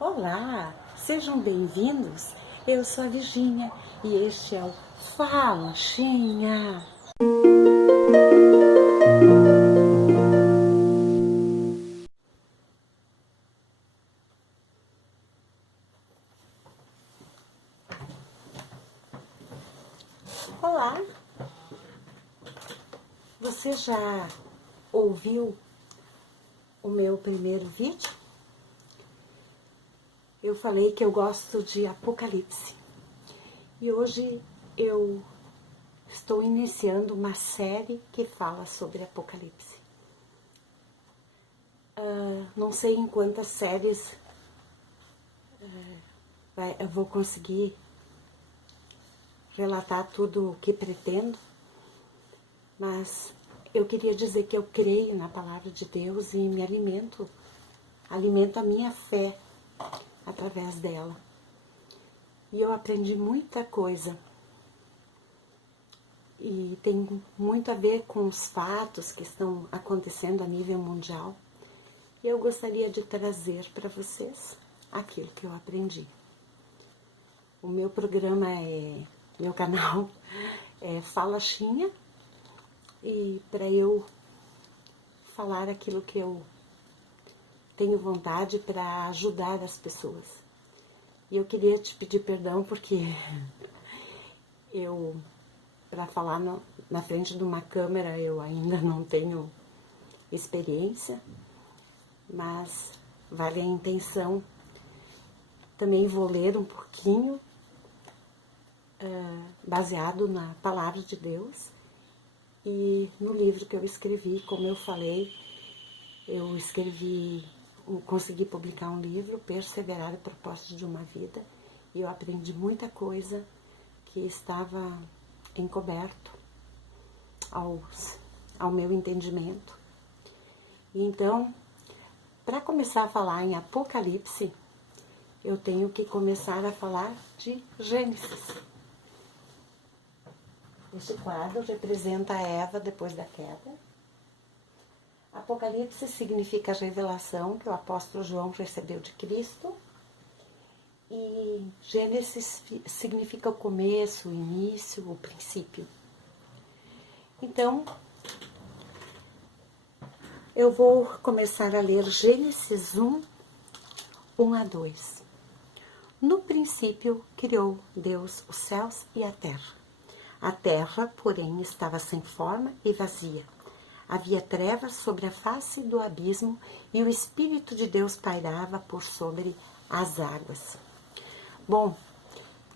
Olá, sejam bem-vindos. Eu sou a Virgínia e este é o Fala Xinha. Olá, você já ouviu o meu primeiro vídeo? Eu falei que eu gosto de Apocalipse e hoje eu estou iniciando uma série que fala sobre Apocalipse. Não sei em quantas séries eu vou conseguir relatar tudo o que pretendo, mas eu queria dizer que eu creio na palavra de Deus e me alimento a minha fé através dela. E eu aprendi muita coisa e tem muito a ver com os fatos que estão acontecendo a nível mundial. E eu gostaria de trazer para vocês aquilo que eu aprendi. O meu programa meu canal é Fala Xinha, e para eu falar aquilo que eu tenho vontade para ajudar as pessoas. E eu queria te pedir perdão porque para falar na frente de uma câmera, eu ainda não tenho experiência, mas vale a intenção. Também vou ler um pouquinho, baseado na palavra de Deus e no livro que eu escrevi. Como eu falei, eu consegui publicar um livro, Perseverar o Propósito de uma Vida, e eu aprendi muita coisa que estava encoberto ao meu entendimento. E então, para começar a falar em Apocalipse, eu tenho que começar a falar de Gênesis. Este quadro representa a Eva depois da queda. Apocalipse significa a revelação que o apóstolo João recebeu de Cristo. E Gênesis significa o começo, o início, o princípio. Então, eu vou começar a ler Gênesis 1 a 2. No princípio, criou Deus os céus e a terra. A terra, porém, estava sem forma e vazia. Havia trevas sobre a face do abismo e o Espírito de Deus pairava por sobre as águas. Bom,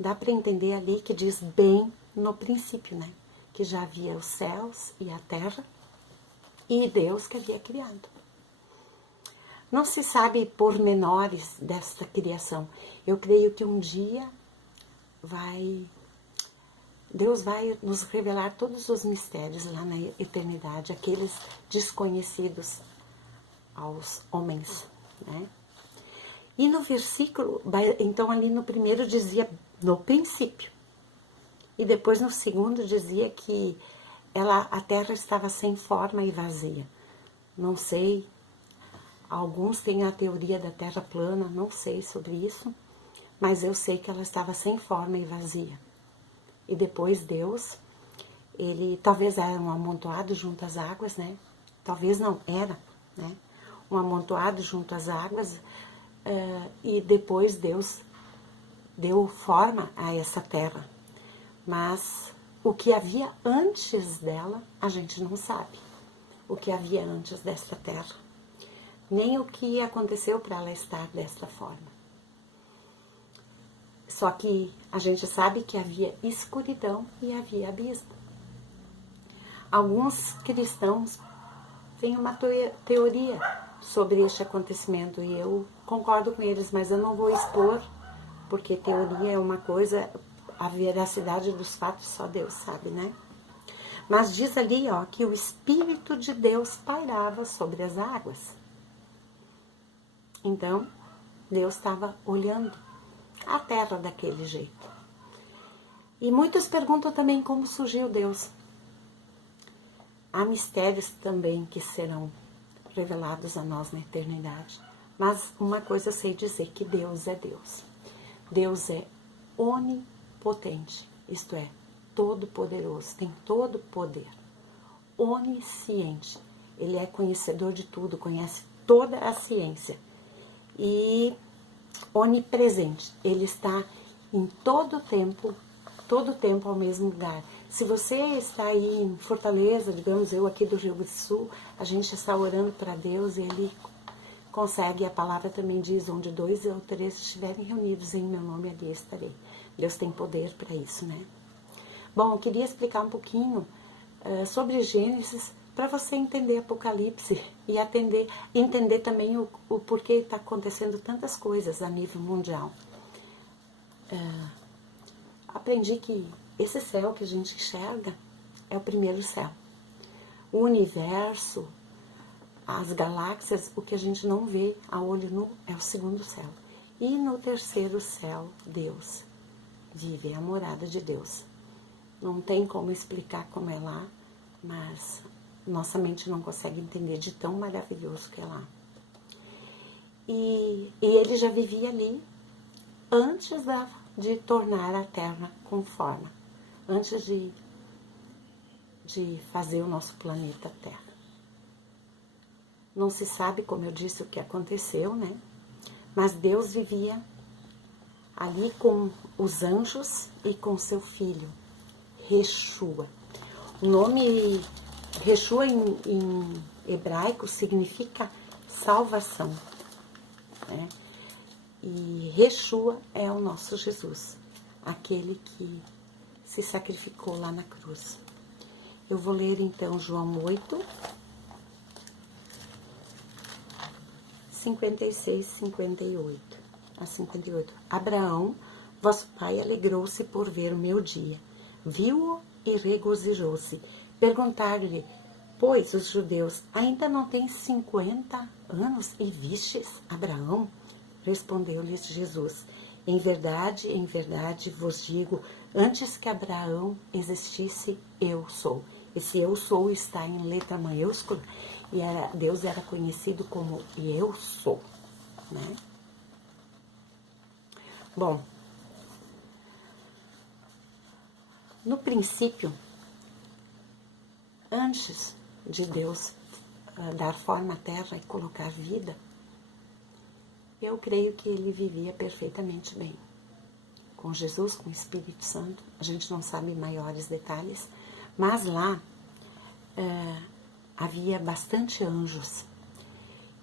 dá para entender ali que diz bem no princípio, né? Que já havia os céus e a terra e Deus que havia criado. Não se sabe pormenores desta criação. Eu creio que um dia Deus vai nos revelar todos os mistérios lá na eternidade, aqueles desconhecidos aos homens, né? E no versículo, então ali no primeiro dizia no princípio, e depois no segundo dizia que a terra estava sem forma e vazia. Não sei, alguns têm a teoria da terra plana, não sei sobre isso, mas eu sei que ela estava sem forma e vazia. E depois Deus, ele talvez era um amontoado junto às águas, né? Talvez não, era, né? Um amontoado junto às águas, e depois Deus deu forma a essa terra. Mas o que havia antes dela, a gente não sabe. O que havia antes desta terra. Nem o que aconteceu para ela estar desta forma. Só que a gente sabe que havia escuridão e havia abismo. Alguns cristãos têm uma teoria sobre este acontecimento e eu concordo com eles, mas eu não vou expor, porque teoria é uma coisa, a veracidade dos fatos só Deus sabe, né? Mas diz ali, ó, que o Espírito de Deus pairava sobre as águas. Então, Deus estava olhando a terra daquele jeito. E muitos perguntam também como surgiu Deus. Há mistérios também que serão revelados a nós na eternidade. Mas uma coisa eu sei dizer, que Deus é Deus. Deus é onipotente, isto é, todo-poderoso, tem todo o poder. Onisciente, ele é conhecedor de tudo, conhece toda a ciência. E onipresente, ele está em todo tempo ao mesmo lugar. Se você está aí em Fortaleza, digamos, eu aqui do Rio Grande do Sul, a gente está orando para Deus e ele consegue, a palavra também diz, onde 2 ou 3 estiverem reunidos em meu nome, ali estarei. Deus tem poder para isso, né? Bom, eu queria explicar um pouquinho sobre Gênesis, para você entender Apocalipse e entender também o porquê está acontecendo tantas coisas a nível mundial. Aprendi que esse céu que a gente enxerga é o primeiro céu. O universo, as galáxias, o que a gente não vê a olho nu é o segundo céu. E no terceiro céu, Deus vive, é a morada de Deus. Não tem como explicar como é lá, mas nossa mente não consegue entender de tão maravilhoso que é lá. E ele já vivia ali antes de tornar a Terra com forma, antes de fazer o nosso planeta Terra. Não se sabe, como eu disse, o que aconteceu, né? Mas Deus vivia ali com os anjos e com seu filho, Yeshua. O nome Yeshua em hebraico significa salvação, né? E Yeshua é o nosso Jesus, aquele que se sacrificou lá na cruz. Eu vou ler então João 8, 56, 58 a 58. Abraão, vosso pai, alegrou-se por ver o meu dia. Viu-o e regozijou-se. Perguntaram-lhe, pois os judeus ainda não têm 50 anos e vistes Abraão? Respondeu-lhes Jesus, em verdade vos digo, antes que Abraão existisse, eu sou. Esse eu sou está em letra maiúscula e Deus era conhecido como eu sou, né? Bom, no princípio, antes de Deus dar forma à terra e colocar vida, eu creio que ele vivia perfeitamente bem. Com Jesus, com o Espírito Santo, a gente não sabe maiores detalhes, mas lá havia bastante anjos.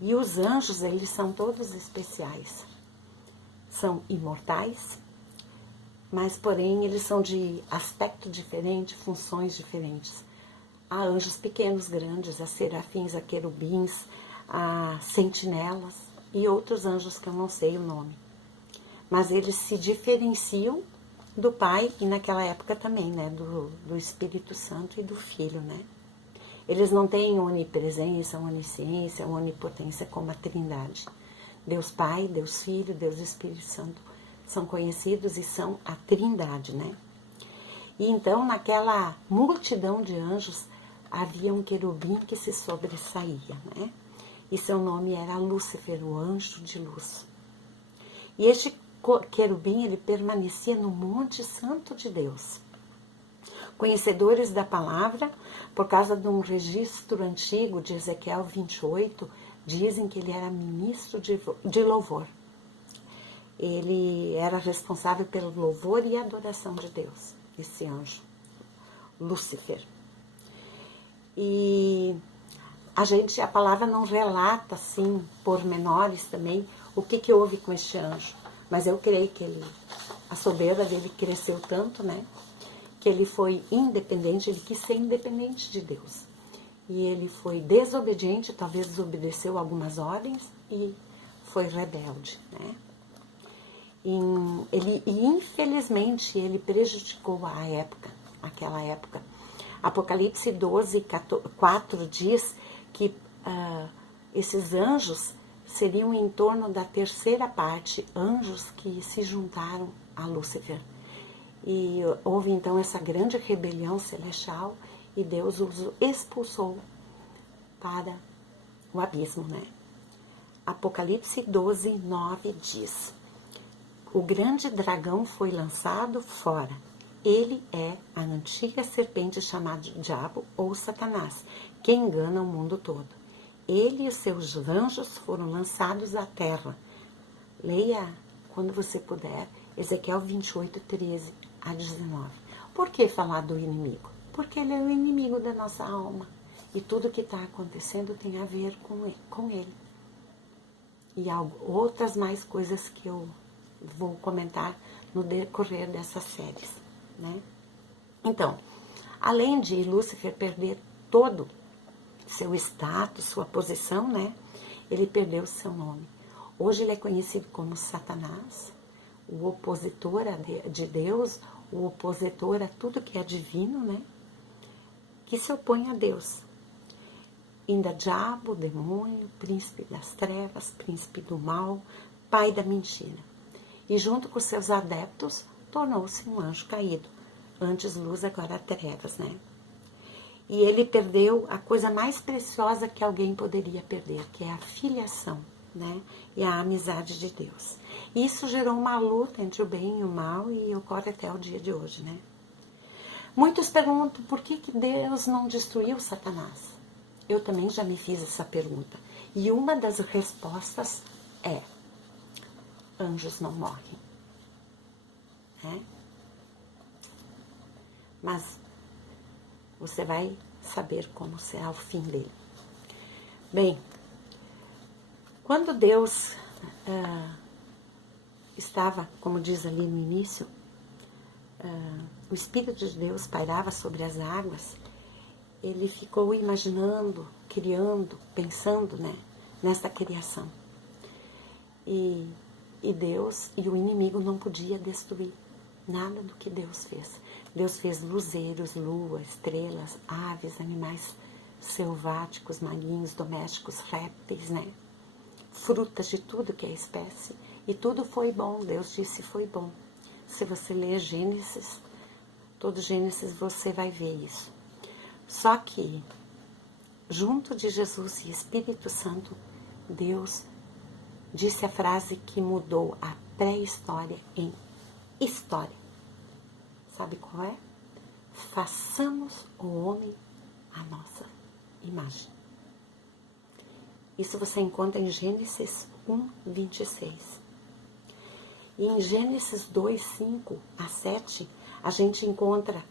E os anjos, eles são todos especiais. São imortais, mas porém eles são de aspecto diferente, funções diferentes. Há anjos pequenos, grandes, a serafins, a querubins, a sentinelas e outros anjos que eu não sei o nome. Mas eles se diferenciam do Pai e naquela época também, né, do Espírito Santo e do Filho, né? Eles não têm onipresença, onisciência, onipotência como a Trindade. Deus Pai, Deus Filho, Deus Espírito Santo são conhecidos e são a Trindade, né? E então, naquela multidão de anjos, havia um querubim que se sobressaía, né? E seu nome era Lúcifer, o anjo de luz. E este querubim, ele permanecia no Monte Santo de Deus. Conhecedores da palavra, por causa de um registro antigo de Ezequiel 28, dizem que ele era ministro de louvor. Ele era responsável pelo louvor e adoração de Deus, esse anjo, Lúcifer. E a palavra não relata, assim, pormenores também, o que houve com este anjo. Mas eu creio que a soberba dele cresceu tanto, né? Que ele foi independente, ele quis ser independente de Deus. E ele foi desobediente, talvez desobedeceu algumas ordens e foi rebelde, né? E infelizmente, ele prejudicou aquela época. Apocalipse 12, 4 diz que esses anjos seriam em torno da terceira parte, anjos que se juntaram a Lúcifer. E houve então essa grande rebelião celestial e Deus os expulsou para o abismo, né? Apocalipse 12, 9 diz: o grande dragão foi lançado fora. Ele é a antiga serpente chamada Diabo ou Satanás, que engana o mundo todo. Ele e os seus anjos foram lançados à terra. Leia, quando você puder, Ezequiel 28, 13 a 19. Por que falar do inimigo? Porque ele é o inimigo da nossa alma. E tudo que está acontecendo tem a ver com ele. E outras mais coisas que eu vou comentar no decorrer dessas séries, né? Então, além de Lúcifer perder todo seu status, sua posição, né? Ele perdeu seu nome. Hoje ele é conhecido como Satanás, o opositor de Deus, o opositor a tudo que é divino, né? Que se opõe a Deus. Ainda diabo, demônio, príncipe das trevas, príncipe do mal, pai da mentira. E junto com seus adeptos, tornou-se um anjo caído. Antes luz, agora trevas, né? E ele perdeu a coisa mais preciosa que alguém poderia perder, que é a filiação, né? E a amizade de Deus. Isso gerou uma luta entre o bem e o mal e ocorre até o dia de hoje, né? Muitos perguntam por que Deus não destruiu Satanás. Eu também já me fiz essa pergunta. E uma das respostas é: anjos não morrem. Né? Mas você vai saber como será o fim dele. Bem, quando Deus estava, como diz ali no início, o Espírito de Deus pairava sobre as águas, ele ficou imaginando, criando, pensando, né, nessa criação. E Deus e o inimigo não podia destruir nada do que Deus fez. Deus fez luzeiros, lua, estrelas, aves, animais selváticos, marinhos, domésticos, répteis, né? Frutas de tudo que é espécie. E tudo foi bom. Deus disse foi bom. Se você ler Gênesis, todo Gênesis você vai ver isso. Só que, junto de Jesus e Espírito Santo, Deus disse a frase que mudou a pré-história em história. Sabe qual é? Façamos o homem à nossa imagem. Isso você encontra em Gênesis 1, 26. E em Gênesis 2, 5 a 7, a gente encontra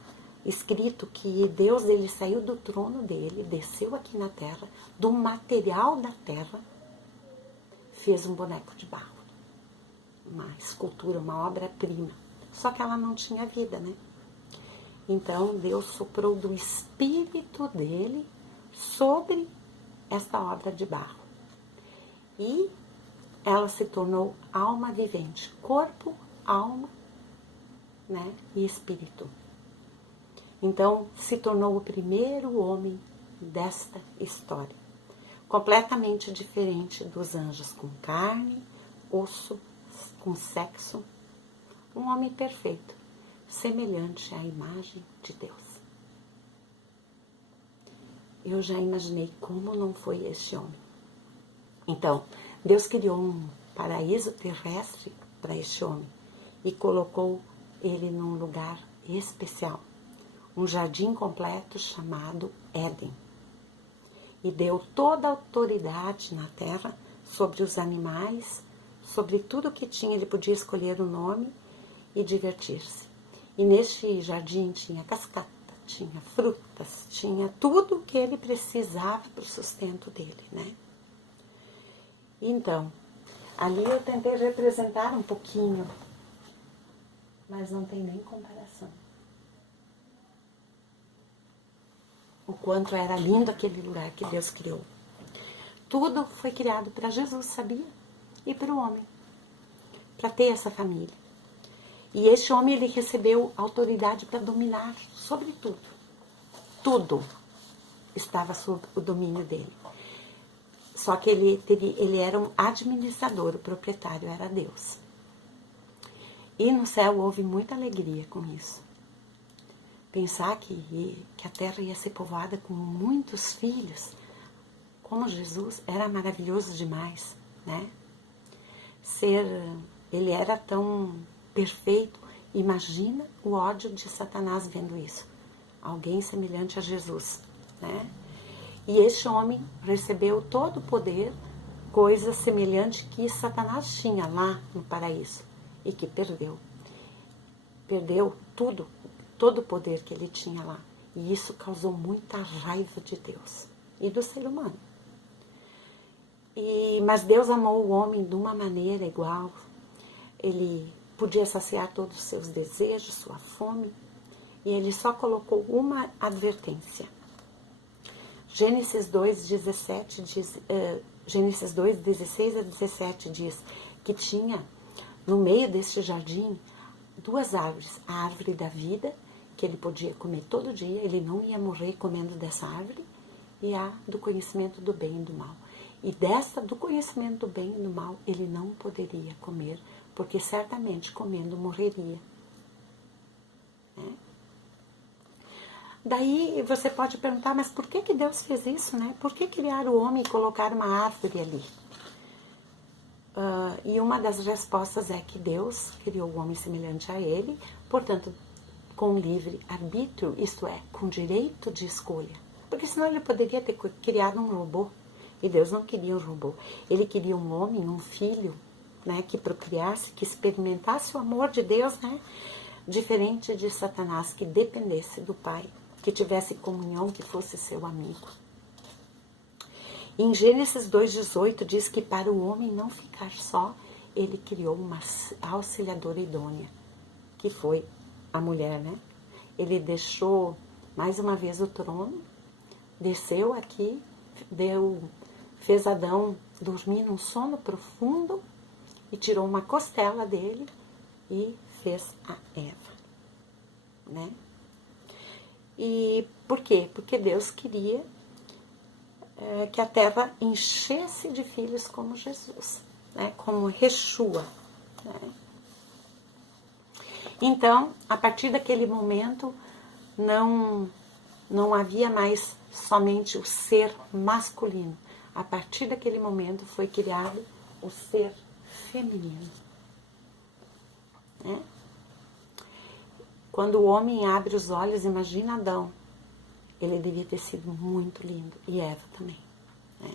escrito que Deus ele saiu do trono dele, desceu aqui na terra, do material da terra, fez um boneco de barro, uma escultura, uma obra-prima. Só que ela não tinha vida, né? Então Deus soprou do espírito dele sobre esta obra de barro. E ela se tornou alma vivente, corpo, alma, né? E espírito. Então, se tornou o primeiro homem desta história. Completamente diferente dos anjos com carne, osso, com sexo. Um homem perfeito, semelhante à imagem de Deus. Eu já imaginei como não foi este homem. Então, Deus criou um paraíso terrestre para este homem e colocou ele num lugar especial. Um jardim completo chamado Éden. E deu toda a autoridade na terra sobre os animais, sobre tudo que tinha. Ele podia escolher o nome e divertir-se. E neste jardim tinha cascata, tinha frutas, tinha tudo o que ele precisava para o sustento dele, né? Então, ali eu tentei representar um pouquinho, mas não tem nem comparação. O quanto era lindo aquele lugar que Deus criou. Tudo foi criado para Jesus, sabia? E para o homem. Para ter essa família. E este homem, ele recebeu autoridade para dominar sobre tudo. Tudo estava sob o domínio dele. Só que ele era um administrador, o proprietário era Deus. E no céu houve muita alegria com isso. Pensar que a terra ia ser povoada com muitos filhos, como Jesus, era maravilhoso demais. né? Ele era tão perfeito. Imagina o ódio de Satanás vendo isso. Alguém semelhante a Jesus, né? E este homem recebeu todo o poder, coisa semelhante que Satanás tinha lá no paraíso e que perdeu. Perdeu tudo, todo o poder que ele tinha lá. E isso causou muita raiva de Deus e do ser humano. Mas Deus amou o homem de uma maneira igual. Ele podia saciar todos os seus desejos, sua fome. E ele só colocou uma advertência. Gênesis 2:17 diz, Gênesis 2:16 a 17 diz que tinha no meio deste jardim 2 árvores. A árvore da vida, que ele podia comer todo dia, ele não ia morrer comendo dessa árvore, e a do conhecimento do bem e do mal. E desta do conhecimento do bem e do mal ele não poderia comer, porque certamente comendo morreria. Né? Daí você pode perguntar, mas por que Deus fez isso, né? Por que criar o homem e colocar uma árvore ali? E uma das respostas é que Deus criou o homem semelhante a ele, portanto, com livre arbítrio, isto é, com direito de escolha. Porque senão ele poderia ter criado um robô. E Deus não queria um robô. Ele queria um homem, um filho, né, que procriasse, que experimentasse o amor de Deus, né? Diferente de Satanás, que dependesse do Pai, que tivesse comunhão, que fosse seu amigo. Em Gênesis 2:18 diz que para o homem não ficar só, ele criou uma auxiliadora idônea, que foi a mulher, né? Ele deixou mais uma vez o trono, desceu aqui, fez Adão dormir num sono profundo e tirou uma costela dele e fez a Eva, né? E por quê? Porque Deus queria que a terra enchesse de filhos como Jesus, né? Como Yeshua, né? Então, a partir daquele momento, não havia mais somente o ser masculino. A partir daquele momento foi criado o ser feminino. Né? Quando o homem abre os olhos, imagina Adão. Ele devia ter sido muito lindo. E Eva também. Né?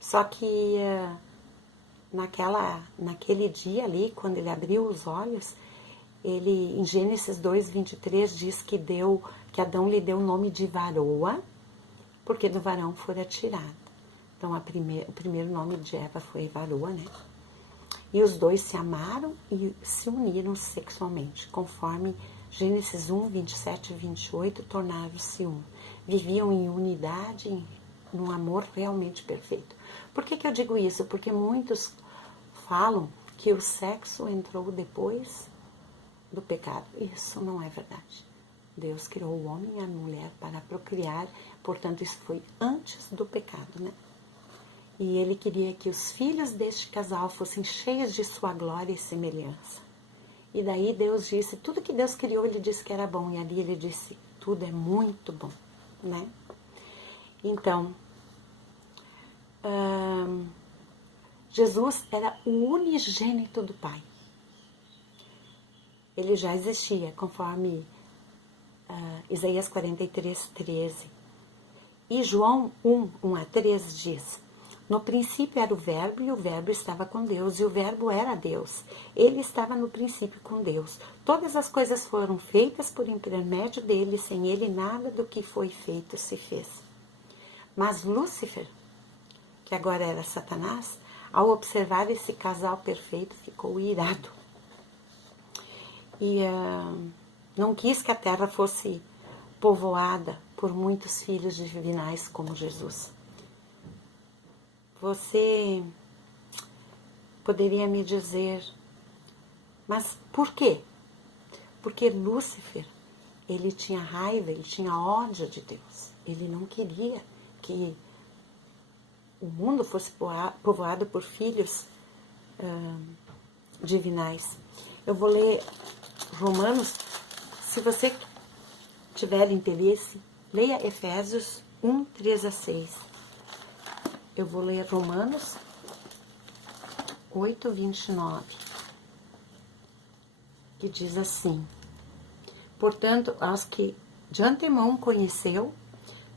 Só que naquele dia ali, quando ele abriu os olhos, em Gênesis 2:23 diz que Adão lhe deu o nome de varoa, porque do varão fora tirado. Então o primeiro nome de Eva foi varoa, né? E os dois se amaram e se uniram sexualmente, conforme Gênesis 1:27 e 28, tornaram-se um. Viviam em unidade, num amor realmente perfeito. Por que eu digo isso? Porque muitos falam que o sexo entrou depois do pecado. Isso não é verdade. Deus criou o homem e a mulher para procriar, portanto isso foi antes do pecado, né? E ele queria que os filhos deste casal fossem cheios de sua glória e semelhança. E daí Deus disse, tudo que Deus criou, ele disse que era bom. E ali ele disse, tudo é muito bom, né? Então, Jesus era o unigênito do Pai. Ele já existia, conforme Isaías 43:13. E João 1:1-13 diz, no princípio era o verbo, e o verbo estava com Deus, e o verbo era Deus. Ele estava no princípio com Deus. Todas as coisas foram feitas por intermédio dele, sem ele nada do que foi feito se fez. Mas Lúcifer, que agora era Satanás, ao observar esse casal perfeito, ficou irado. E não quis que a terra fosse povoada por muitos filhos divinais como Jesus. Você poderia me dizer, mas por quê? Porque Lúcifer, ele tinha raiva, ele tinha ódio de Deus. Ele não queria que o mundo fosse povoado por filhos divinais. Eu vou ler Romanos. Se você tiver interesse, leia Efésios 1:3-6. Eu vou ler Romanos 8:29, que diz assim: portanto, aos que de antemão conheceu,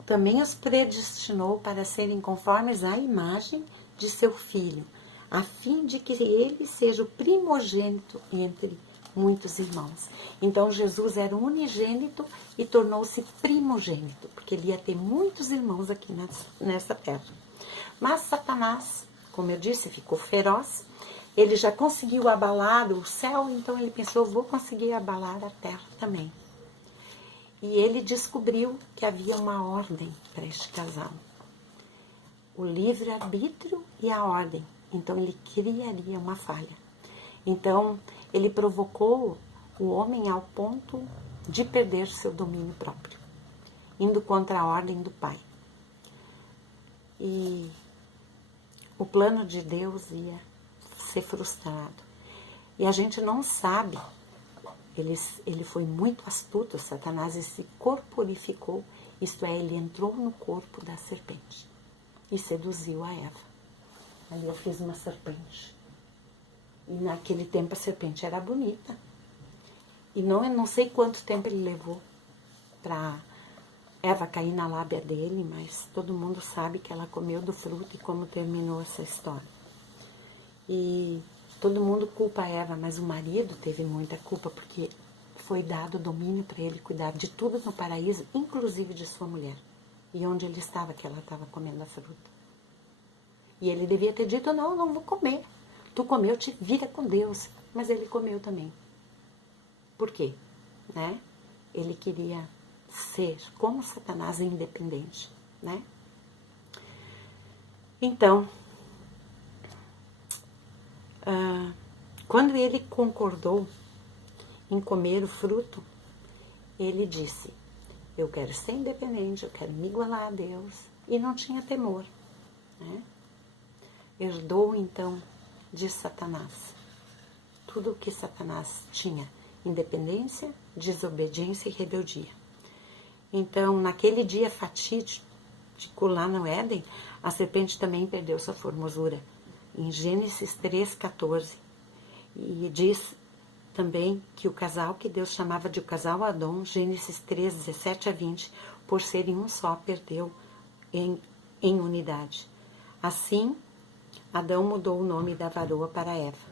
também os predestinou para serem conformes à imagem de seu Filho, a fim de que ele seja o primogênito entre muitos irmãos. Então, Jesus era o unigênito e tornou-se primogênito, porque ele ia ter muitos irmãos aqui nessa terra. Mas Satanás, como eu disse, ficou feroz. Ele já conseguiu abalar o céu, então ele pensou, vou conseguir abalar a terra também. E ele descobriu que havia uma ordem para este casal. O livre-arbítrio e a ordem. Então ele criaria uma falha. Então ele provocou o homem ao ponto de perder seu domínio próprio, indo contra a ordem do Pai. E o plano de Deus ia ser frustrado. E a gente não sabe. Ele foi muito astuto, Satanás, e se corporificou, isto é, ele entrou no corpo da serpente e seduziu a Eva. Ali eu fiz uma serpente. E naquele tempo a serpente era bonita. E eu não sei quanto tempo ele levou para Eva cair na lábia dele, mas todo mundo sabe que ela comeu do fruto e como terminou essa história. E todo mundo culpa a Eva, mas o marido teve muita culpa, porque foi dado domínio para ele cuidar de tudo no paraíso, inclusive de sua mulher. E onde ele estava, que ela estava comendo a fruta. E ele devia ter dito, não vou comer. Tu comeu, te vira com Deus. Mas ele comeu também. Por quê? Né? Ele queria ser, como Satanás, independente. Né? Então, quando ele concordou em comer o fruto, ele disse, eu quero ser independente, eu quero me igualar a Deus, e não tinha temor. Né? Herdou, então, de Satanás tudo o que Satanás tinha, independência, desobediência e rebeldia. Então, naquele dia fatídico lá no Éden, a serpente também perdeu sua formosura. Em Gênesis 3:14, e diz também que o casal que Deus chamava de o casal Adão, Gênesis 3:17-20, por serem um só, perdeu em unidade. Assim, Adão mudou o nome da varoa para Eva.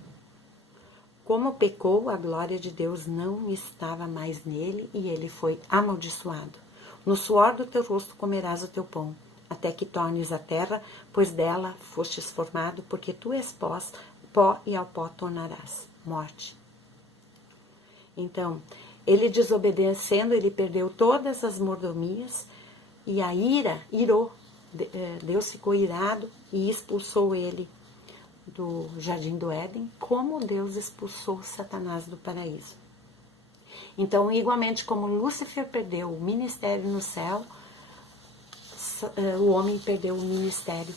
Como pecou, a glória de Deus não estava mais nele e ele foi amaldiçoado. No suor do teu rosto comerás o teu pão, até que tornes a terra, pois dela fostes formado, porque tu és pó e ao pó tornarás. Morte. Então, ele desobedecendo, ele perdeu todas as mordomias e a irou. Deus ficou irado e expulsou ele do Jardim do Éden, como Deus expulsou Satanás do paraíso. Então, igualmente como Lúcifer perdeu o ministério no céu, o homem perdeu o ministério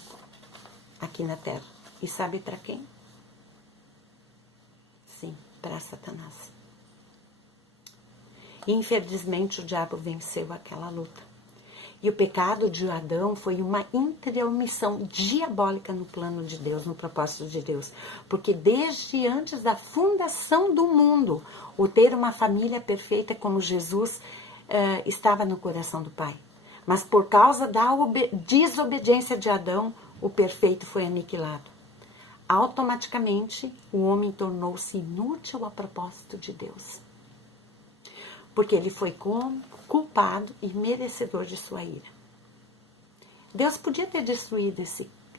aqui na terra. E sabe para quem? Sim, para Satanás. Infelizmente, o diabo venceu aquela luta. E o pecado de Adão foi uma intromissão diabólica no plano de Deus, no propósito de Deus. Porque desde antes da fundação do mundo, o ter uma família perfeita como Jesus estava no coração do Pai. Mas por causa da desobediência de Adão, o perfeito foi aniquilado. Automaticamente, o homem tornou-se inútil a propósito de Deus. Porque ele foi culpado e merecedor de sua ira. Deus podia ter destruído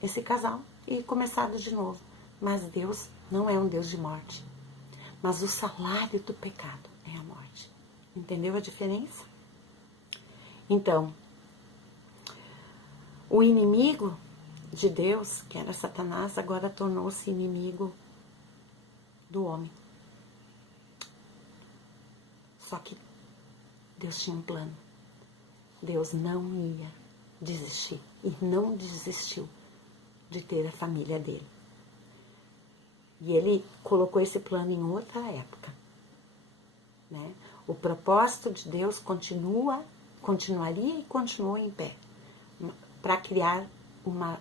esse casal e começado de novo, mas Deus não é um Deus de morte. Mas o salário do pecado é a morte. Entendeu a diferença? Então, o inimigo de Deus, que era Satanás, agora tornou-se inimigo do homem. Só que Deus tinha um plano. Deus não ia desistir. E não desistiu de ter a família dele. E ele colocou esse plano em outra época. Né? O propósito de Deus continuaria e continuou em pé. Para criar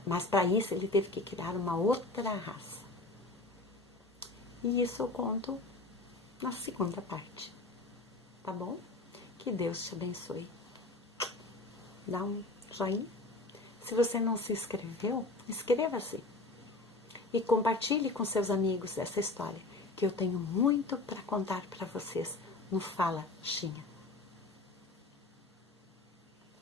mas para isso ele teve que criar uma outra raça. E isso eu conto na segunda parte, tá bom? Que Deus te abençoe. Dá um joinha. Se você não se inscreveu, inscreva-se. E compartilhe com seus amigos essa história, que eu tenho muito para contar para vocês no Fala Xinha.